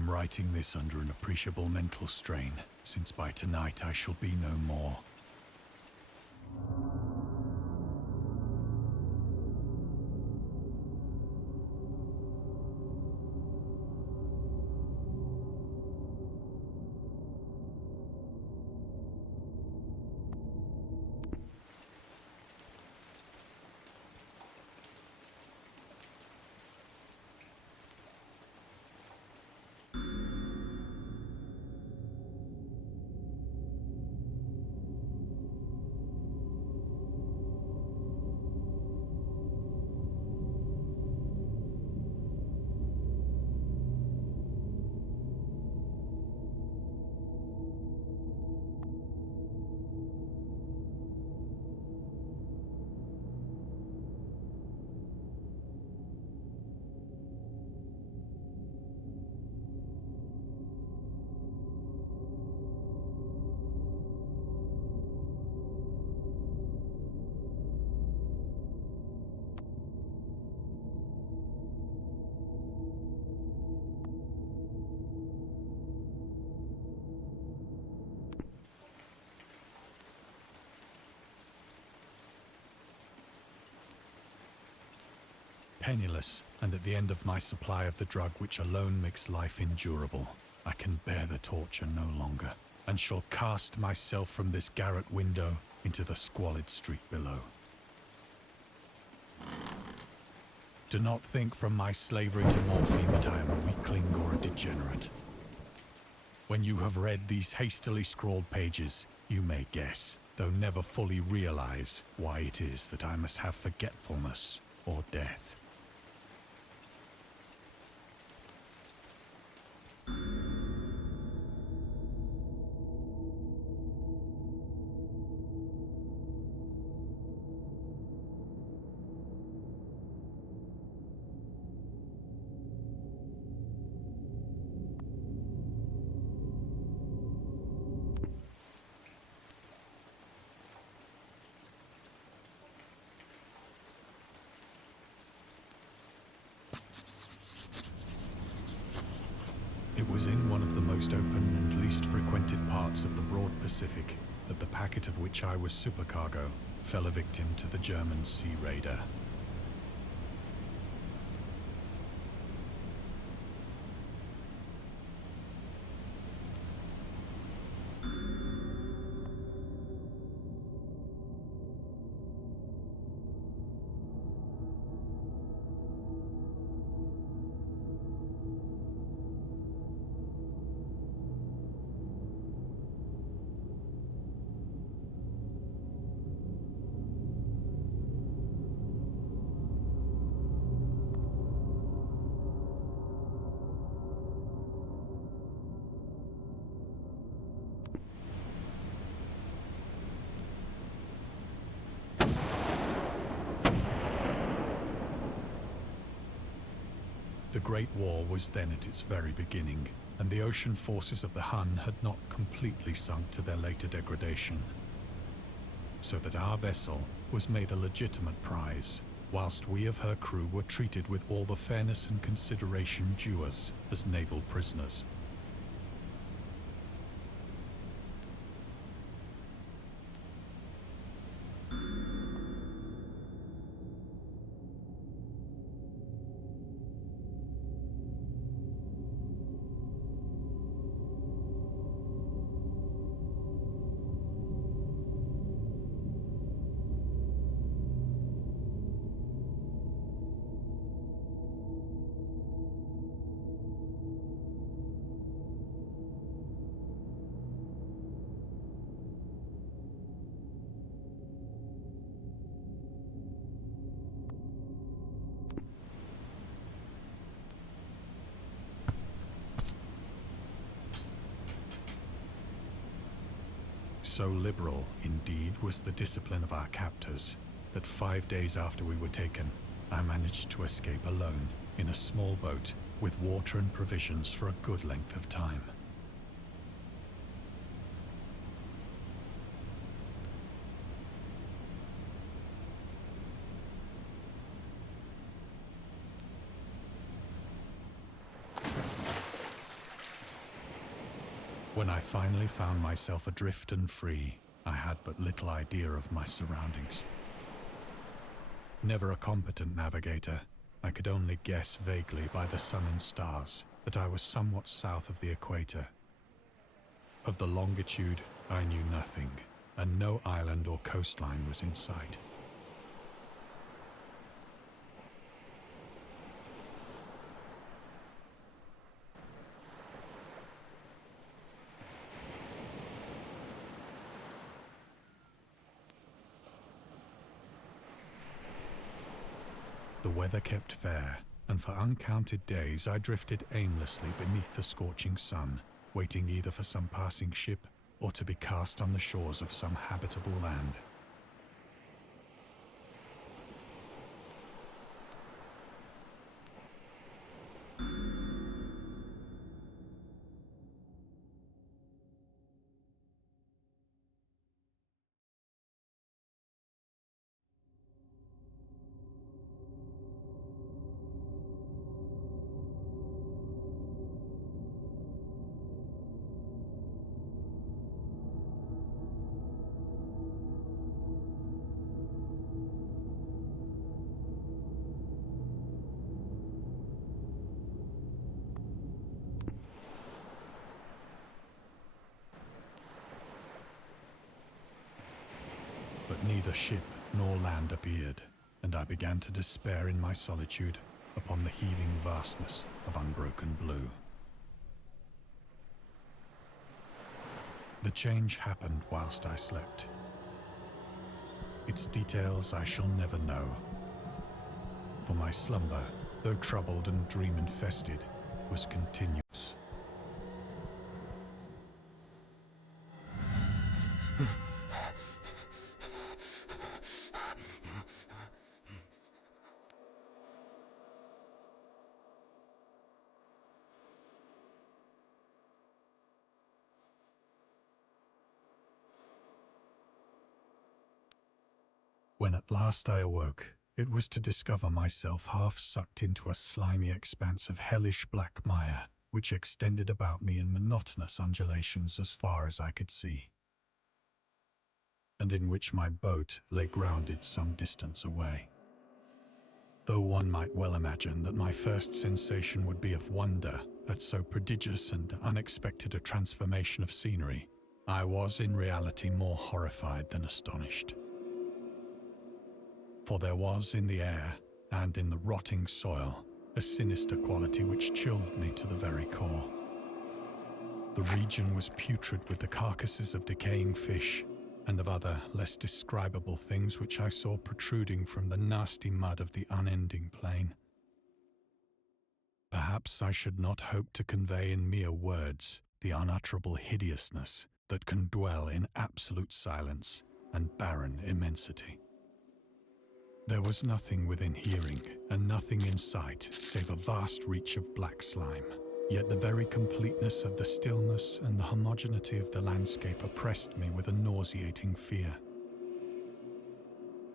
am writing this under an appreciable mental strain, since by tonight I shall be no more. Penniless, and at the end of my supply of the drug which alone makes life endurable, I can bear the torture no longer, and shall cast myself from this garret window into the squalid street below. Do not think from my slavery to morphine that I am a weakling or a degenerate. When you have read these hastily scrawled pages, you may guess, though never fully realize, why it is that I must have forgetfulness or death. It was in one of the most open and least frequented parts of the broad Pacific that the packet of which I was supercargo fell a victim to the German sea raider. The Great War was then at its very beginning, and the ocean forces of the Hun had not completely sunk to their later degradation. So that our vessel was made a legitimate prize, whilst we of her crew were treated with all the fairness and consideration due us as naval prisoners. So liberal, indeed, was the discipline of our captors, that 5 days after we were taken, I managed to escape alone in a small boat with water and provisions for a good length of time. When I finally found myself adrift and free, I had but little idea of my surroundings. Never a competent navigator, I could only guess vaguely by the sun and stars that I was somewhat south of the equator. Of the longitude, I knew nothing, and no island or coastline was in sight. The weather kept fair, and for uncounted days I drifted aimlessly beneath the scorching sun, waiting either for some passing ship or to be cast on the shores of some habitable land. But neither ship nor land appeared, and I began to despair in my solitude upon the heaving vastness of unbroken blue. The change happened whilst I slept. Its details I shall never know, for my slumber, though troubled and dream-infested, was continuous. When at last I awoke, it was to discover myself half sucked into a slimy expanse of hellish black mire, which extended about me in monotonous undulations as far as I could see, and in which my boat lay grounded some distance away. Though one might well imagine that my first sensation would be of wonder at so prodigious and unexpected a transformation of scenery, I was in reality more horrified than astonished. For there was in the air, and in the rotting soil, a sinister quality which chilled me to the very core. The region was putrid with the carcasses of decaying fish, and of other, less describable things which I saw protruding from the nasty mud of the unending plain. Perhaps I should not hope to convey in mere words the unutterable hideousness that can dwell in absolute silence and barren immensity. There was nothing within hearing, and nothing in sight, save a vast reach of black slime. Yet the very completeness of the stillness and the homogeneity of the landscape oppressed me with a nauseating fear.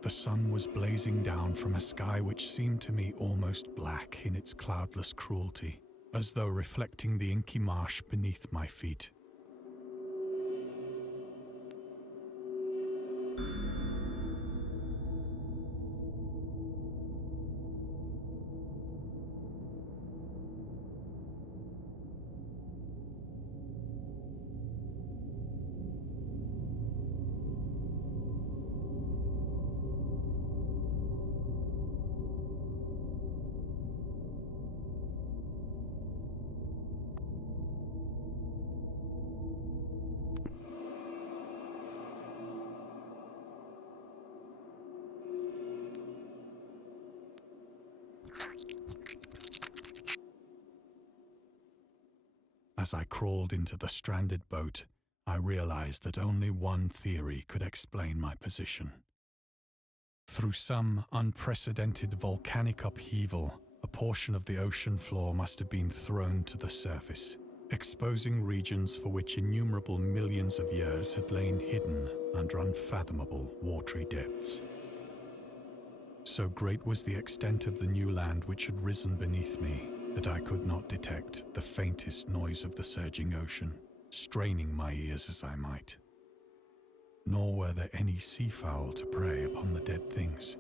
The sun was blazing down from a sky which seemed to me almost black in its cloudless cruelty, as though reflecting the inky marsh beneath my feet. As I crawled into the stranded boat, I realized that only one theory could explain my position. Through some unprecedented volcanic upheaval, a portion of the ocean floor must have been thrown to the surface, exposing regions for which innumerable millions of years had lain hidden under unfathomable watery depths. So great was the extent of the new land which had risen beneath me that I could not detect the faintest noise of the surging ocean, straining my ears as I might. Nor were there any seafowl to prey upon the dead things.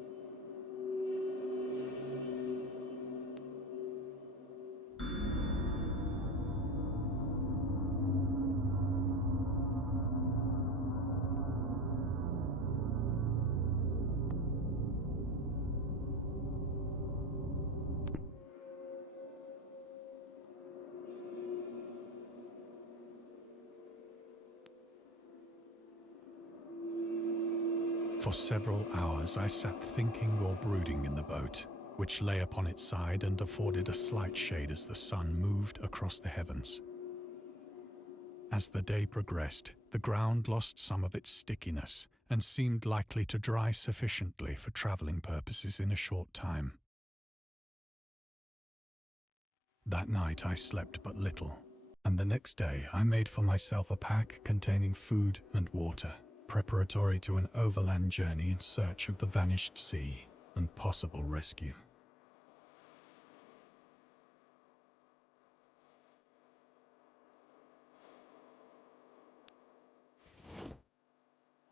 For several hours I sat thinking or brooding in the boat, which lay upon its side and afforded a slight shade as the sun moved across the heavens. As the day progressed, the ground lost some of its stickiness and seemed likely to dry sufficiently for traveling purposes in a short time. That night I slept but little, and the next day I made for myself a pack containing food and water, preparatory to an overland journey in search of the vanished sea and possible rescue.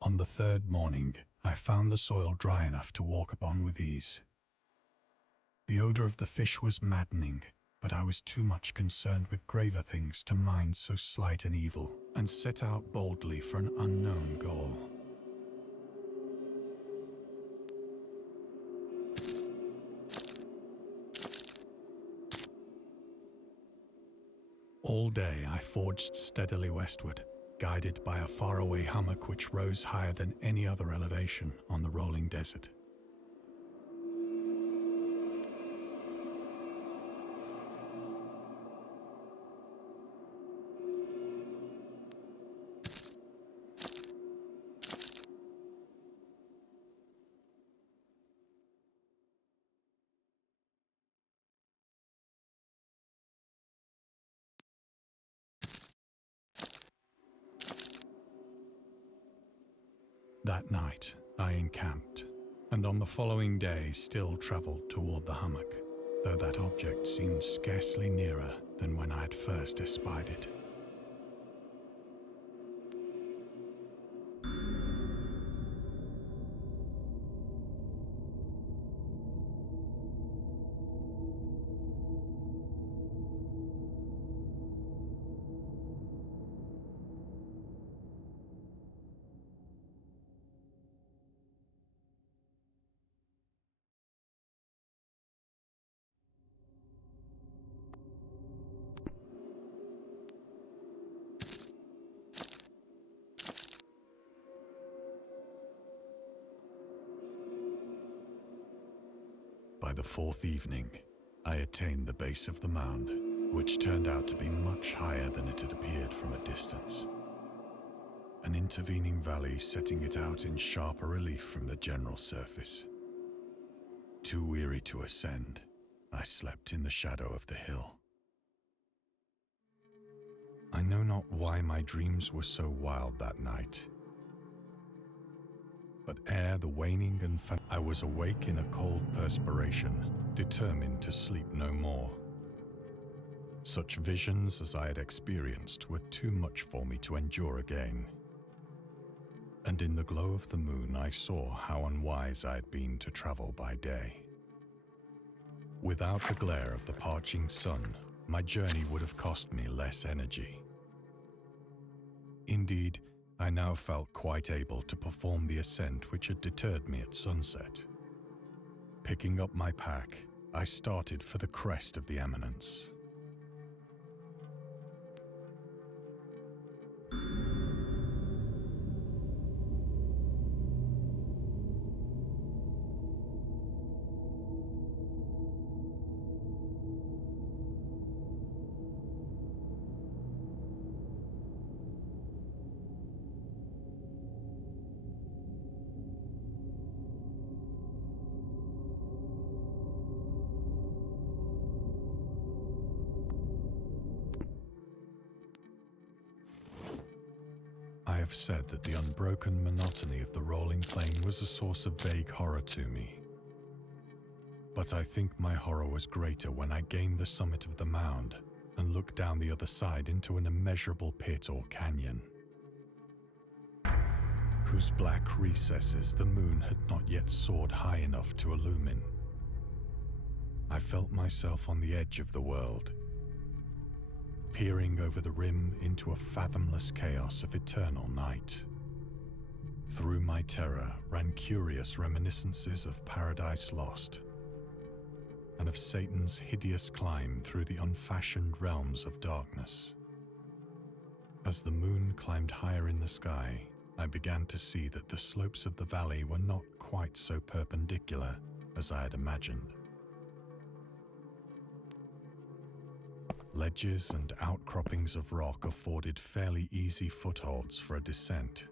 On the third morning, I found the soil dry enough to walk upon with ease. The odor of the fish was maddening, but I was too much concerned with graver things to mind so slight an evil, and set out boldly for an unknown goal. All day I forged steadily westward, guided by a faraway hummock which rose higher than any other elevation on the rolling desert. That night, I encamped, and on the following day still travelled toward the hummock, though that object seemed scarcely nearer than when I had first espied it. By the fourth evening, I attained the base of the mound, which turned out to be much higher than it had appeared from a distance. An intervening valley setting it out in sharper relief from the general surface. Too weary to ascend, I slept in the shadow of the hill. I know not why my dreams were so wild that night. But ere the waning and I was awake in a cold perspiration, determined to sleep no more. Such visions as I had experienced were too much for me to endure again. And in the glow of the moon I saw how unwise I had been to travel by day. Without the glare of the parching sun, my journey would have cost me less energy. Indeed, I now felt quite able to perform the ascent which had deterred me at sunset. Picking up my pack, I started for the crest of the eminence. I have said that the unbroken monotony of the rolling plain was a source of vague horror to me. But I think my horror was greater when I gained the summit of the mound and looked down the other side into an immeasurable pit or canyon, whose black recesses the moon had not yet soared high enough to illumine. I felt myself on the edge of the world, peering over the rim into a fathomless chaos of eternal night. Through my terror ran curious reminiscences of Paradise Lost, and of Satan's hideous climb through the unfashioned realms of darkness. As the moon climbed higher in the sky, I began to see that the slopes of the valley were not quite so perpendicular as I had imagined. Ledges and outcroppings of rock afforded fairly easy footholds for a descent,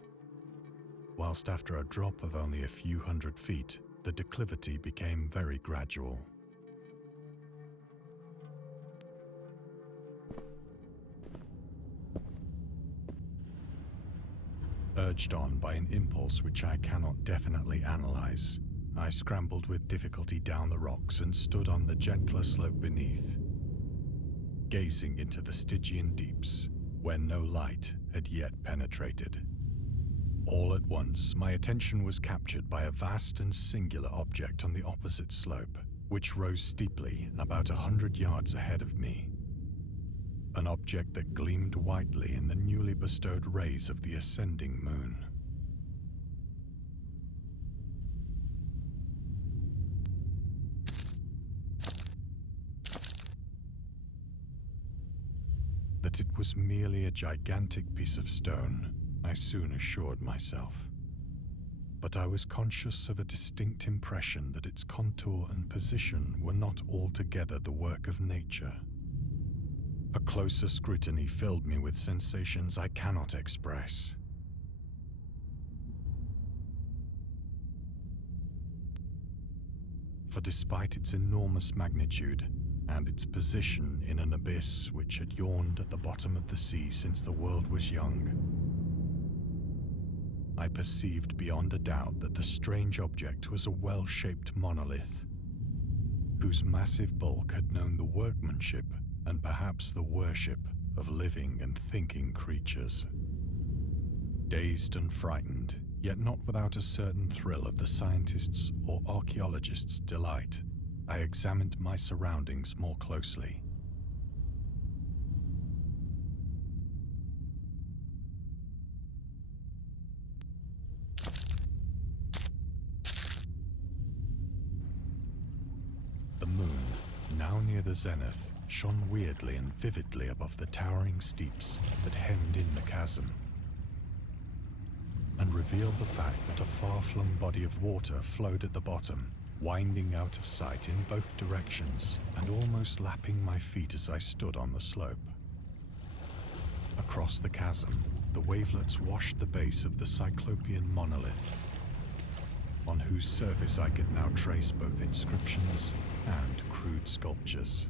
whilst after a drop of only a few hundred feet, the declivity became very gradual. Urged on by an impulse which I cannot definitely analyze, I scrambled with difficulty down the rocks and stood on the gentler slope beneath, gazing into the Stygian deeps, where no light had yet penetrated. All at once, my attention was captured by a vast and singular object on the opposite slope, which rose steeply about 100 yards ahead of me. An object that gleamed whitely in the newly bestowed rays of the ascending moon. That it was merely a gigantic piece of stone, I soon assured myself. But I was conscious of a distinct impression that its contour and position were not altogether the work of nature. A closer scrutiny filled me with sensations I cannot express. For despite its enormous magnitude, and its position in an abyss which had yawned at the bottom of the sea since the world was young, I perceived beyond a doubt that the strange object was a well-shaped monolith, whose massive bulk had known the workmanship and perhaps the worship of living and thinking creatures. Dazed and frightened, yet not without a certain thrill of the scientist's or archaeologist's delight, I examined my surroundings more closely. The moon, now near the zenith, shone weirdly and vividly above the towering steeps that hemmed in the chasm, and revealed the fact that a far-flung body of water flowed at the bottom, winding out of sight in both directions and almost lapping my feet as I stood on the slope. Across the chasm, the wavelets washed the base of the Cyclopean monolith, on whose surface I could now trace both inscriptions and crude sculptures.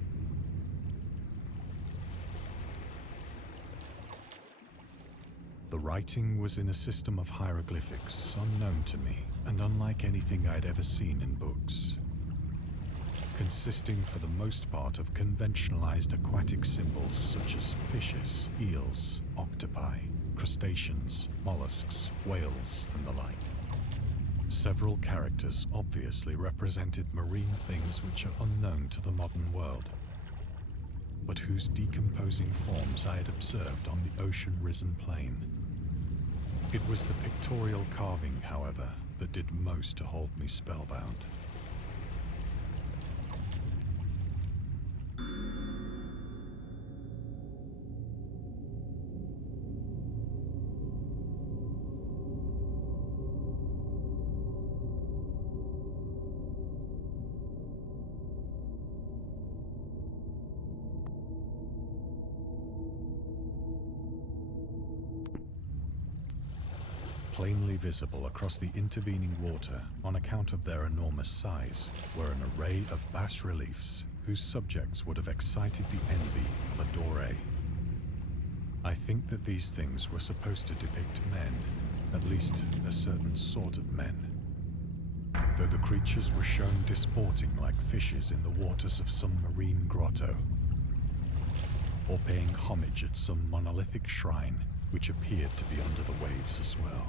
The writing was in a system of hieroglyphics unknown to me and unlike anything I'd ever seen in books, consisting for the most part of conventionalized aquatic symbols such as fishes, eels, octopi, crustaceans, mollusks, whales, and the like. Several characters obviously represented marine things which are unknown to the modern world, but whose decomposing forms I had observed on the ocean-risen plain. It was the pictorial carving, however, that did most to hold me spellbound. Plainly visible across the intervening water, on account of their enormous size, were an array of bas-reliefs whose subjects would have excited the envy of a Doré. I think that these things were supposed to depict men, at least a certain sort of men, though the creatures were shown disporting like fishes in the waters of some marine grotto, or paying homage at some monolithic shrine which appeared to be under the waves as well.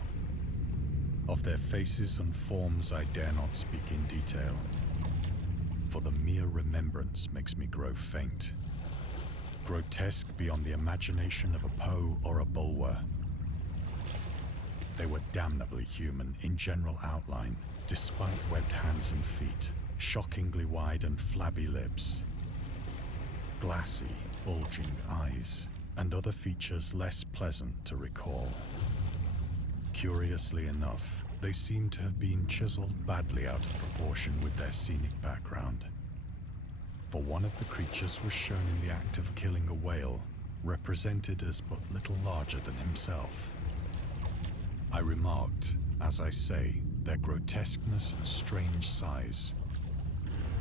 Of their faces and forms I dare not speak in detail, for the mere remembrance makes me grow faint. Grotesque beyond the imagination of a Poe or a Bulwer. They were damnably human in general outline, despite webbed hands and feet, shockingly wide and flabby lips, glassy, bulging eyes, and other features less pleasant to recall. Curiously enough, they seem to have been chiseled badly out of proportion with their scenic background. For one of the creatures was shown in the act of killing a whale, represented as but little larger than himself. I remarked, as I say, their grotesqueness and strange size,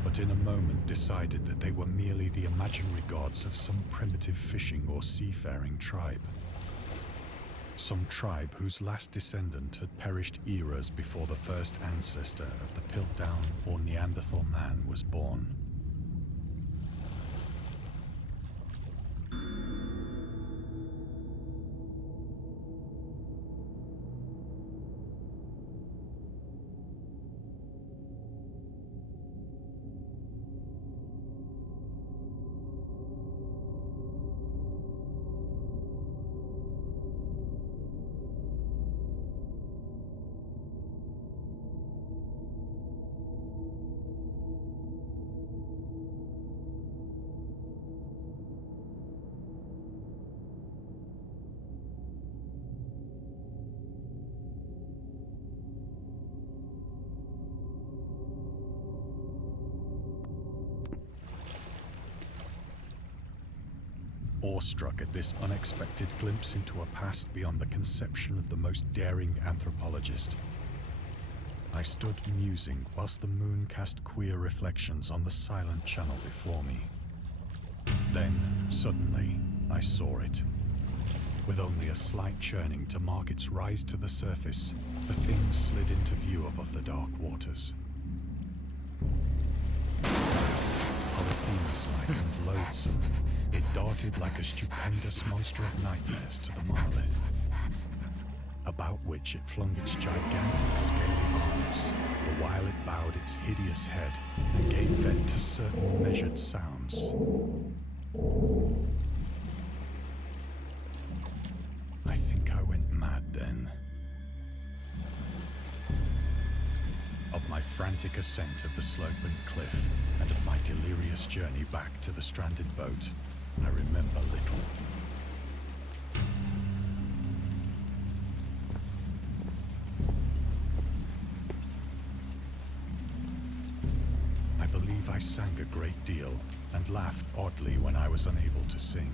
but in a moment decided that they were merely the imaginary gods of some primitive fishing or seafaring tribe. Some tribe whose last descendant had perished eras before the first ancestor of the Piltdown or Neanderthal man was born. Awestruck at this unexpected glimpse into a past beyond the conception of the most daring anthropologist, I stood musing whilst the moon cast queer reflections on the silent channel before me. Then, suddenly, I saw it. With only a slight churning to mark its rise to the surface, the thing slid into view above the dark waters. Vast, Polyphemus-like and loathsome, it darted like a stupendous monster of nightmares to the monolith, about which it flung its gigantic scaly arms, the while it bowed its hideous head and gave vent to certain measured sounds. I think I went mad then. Of my frantic ascent of the slope and cliff, and of my delirious journey back to the stranded boat, I remember little. I believe I sang a great deal and laughed oddly when I was unable to sing.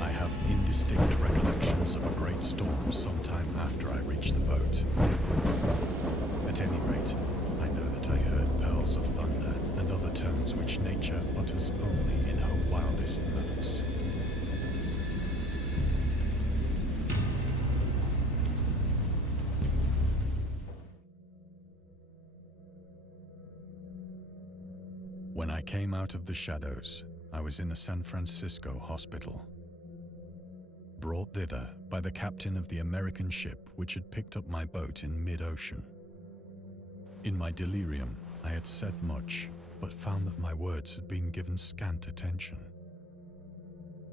I have indistinct recollections of a great storm sometime after I reached the boat. At any rate, I know that I heard pearls of thunder and other tones which nature utters only in her wildest notes. When I came out of the shadows, I was in a San Francisco hospital, brought thither by the captain of the American ship which had picked up my boat in mid-ocean. In my delirium, I had said much, but found that my words had been given scant attention.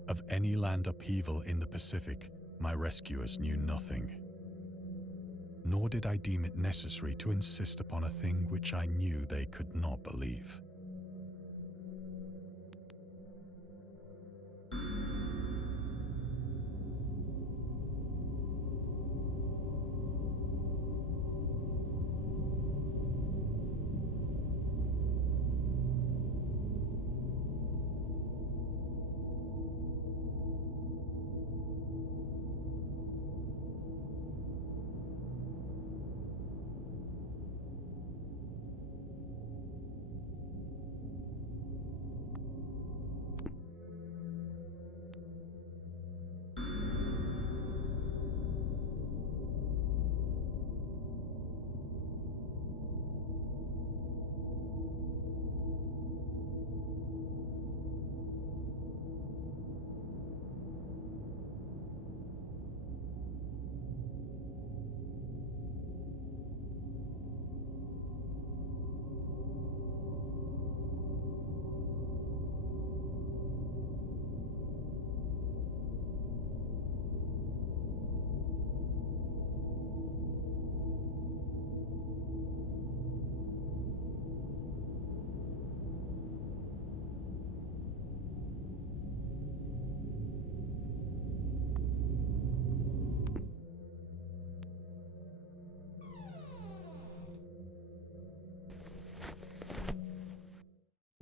Of any land upheaval in the Pacific, my rescuers knew nothing. Nor did I deem it necessary to insist upon a thing which I knew they could not believe.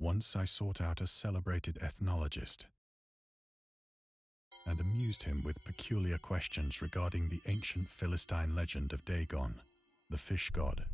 Once I sought out a celebrated ethnologist and amused him with peculiar questions regarding the ancient Philistine legend of Dagon, the fish god.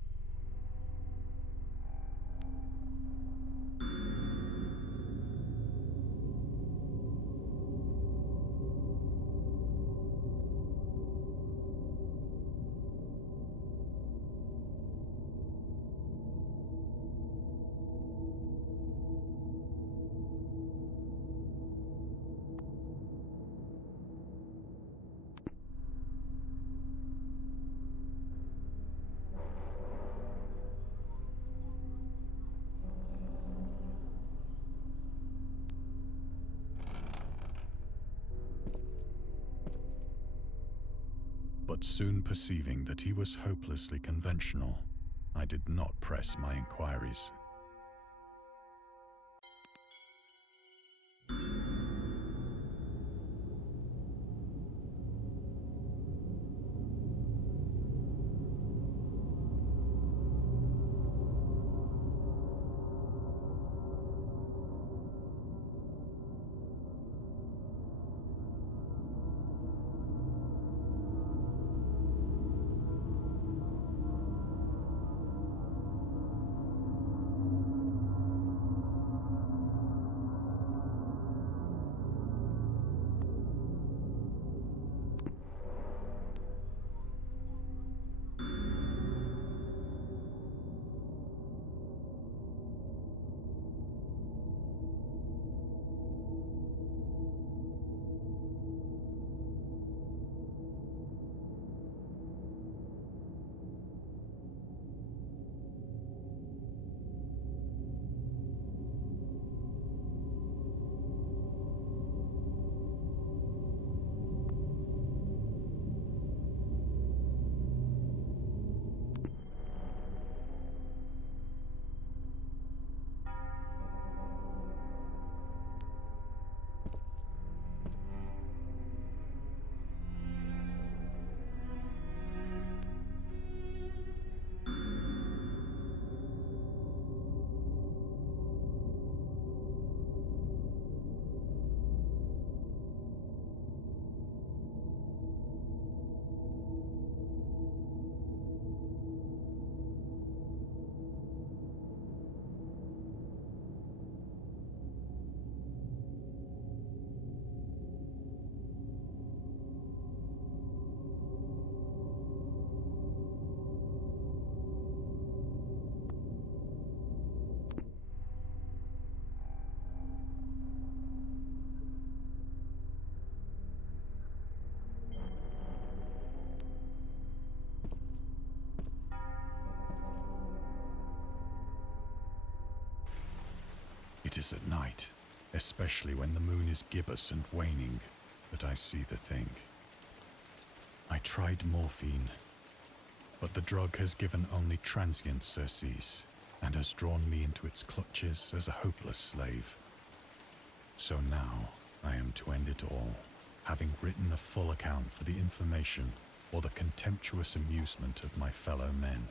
But soon perceiving that he was hopelessly conventional, I did not press my inquiries. It is at night, especially when the moon is gibbous and waning, that I see the thing. I tried morphine, but the drug has given only transient surcease and has drawn me into its clutches as a hopeless slave. So now I am to end it all, having written a full account for the information or the contemptuous amusement of my fellow men.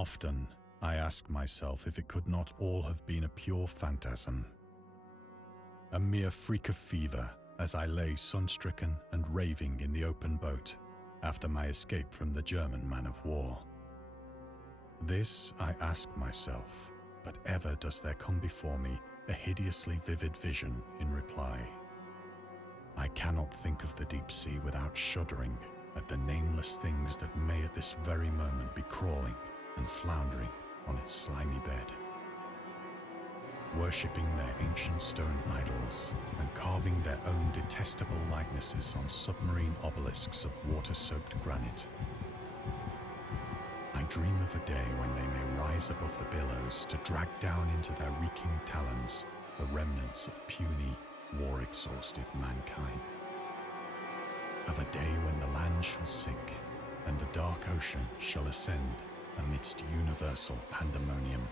Often, I ask myself if it could not all have been a pure phantasm. A mere freak of fever, as I lay sun-stricken and raving in the open boat after my escape from the German man-of-war. This I ask myself, but ever does there come before me a hideously vivid vision in reply. I cannot think of the deep sea without shuddering at the nameless things that may at this very moment be crawling and floundering on its slimy bed, worshipping their ancient stone idols and carving their own detestable likenesses on submarine obelisks of water-soaked granite. I dream of a day when they may rise above the billows to drag down into their reeking talons the remnants of puny, war-exhausted mankind. Of a day when the land shall sink and the dark ocean shall ascend amidst universal pandemonium.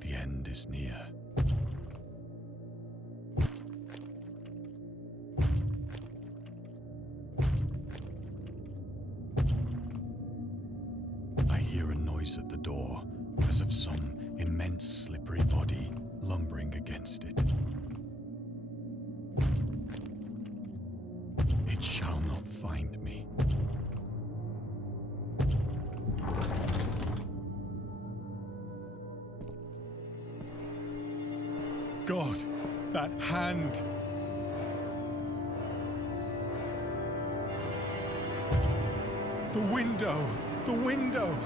The end is near. I hear a noise at the door, as of some immense slippery body lumbering against it. It shall not find me. God, that hand! The window! The window!